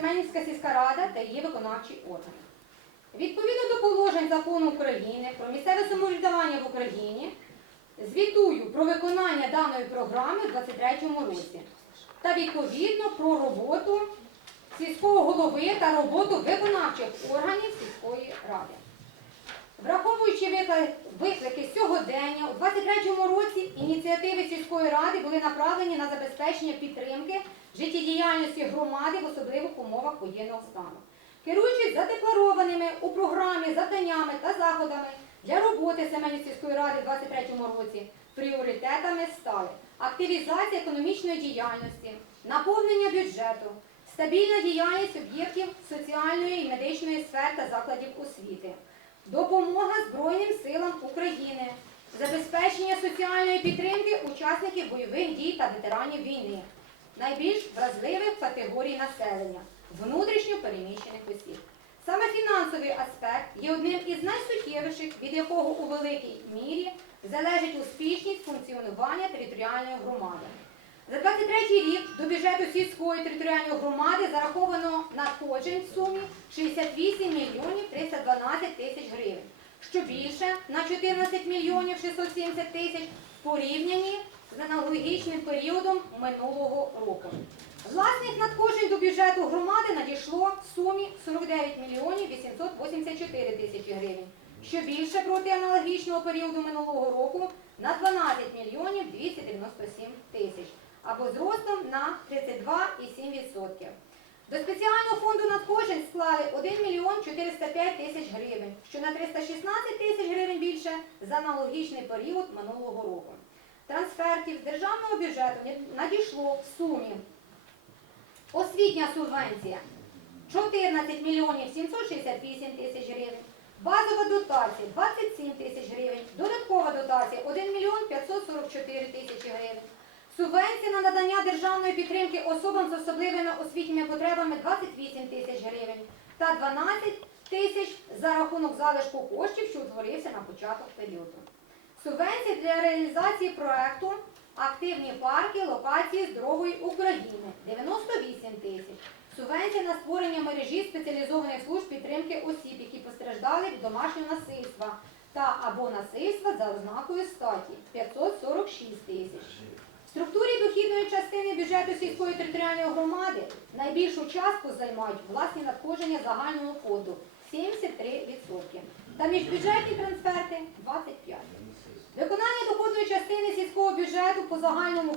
Семенівська сільська рада та її виконавчі органи. Відповідно до положень закону України про місцеве самоврядування в Україні, звітую про виконання даної програми у 2023 році та відповідно про роботу сільського голови та роботу виконавчих органів сільської ради. Враховуючи викли- сьогодення, у 2023 році ініціативи сільської ради були направлені на забезпечення підтримки життєдіяльності громади в особливих умовах воєнного стану. Керуючись задекларованими у програмі завданнями та заходами для роботи Семенів сільської ради у 2023 році, пріоритетами стали активізація економічної діяльності, наповнення бюджету, стабільна діяльність об'єктів соціальної і медичної сфер та закладів освіти, допомога Збройним силам України, забезпечення соціальної підтримки учасників бойових дій та ветеранів війни, найбільш вразливих категорій населення, внутрішньо переміщених осіб. Саме фінансовий аспект є одним із найсуттєвіших, від якого у великій мірі залежить успішність функціонування територіальної громади. За 23 рік до бюджету сільської територіальної громади зараховано надходжень в сумі 68 мільйонів 312 тисяч гривень, що більше на 14 мільйонів 670 тисяч в порівнянні з аналогічним періодом минулого року. Власних надходжень до бюджету громади надійшло в сумі 49 мільйонів 884 тисячі гривень, що більше проти аналогічного періоду минулого року на 12 мільйонів 297 тисяч, або зростом на 32,7%. До спеціального фонду надходжень склали 1 мільйон 405 тисяч гривень, що на 316 тисяч гривень більше за аналогічний період минулого року. Трансфертів з державного бюджету надійшло в сумі. Освітня субвенція 14 мільйонів 768 тисяч гривень, базова дотація 27 тисяч гривень, додаткова дотація 1 мільйон 544 тисячі гривень, субвенція на надання державної підтримки особам з особливими освітніми потребами 28 тисяч гривень та 12 тисяч за рахунок залишку коштів, що утворився на початок періоду. Субвенція для реалізації проекту Активні парки локації здорової України 98 тисяч. Субвенція на створення мережі спеціалізованих служб підтримки осіб, які постраждали від домашнього насильства та або насильства за ознакою статі 546 тисяч. Частини бюджету сільської територіальної громади найбільшу частку займають власні надходження загального фонду 73% та міжбюджетні трансферти 25%. Виконання доходної частини сільського бюджету по загальному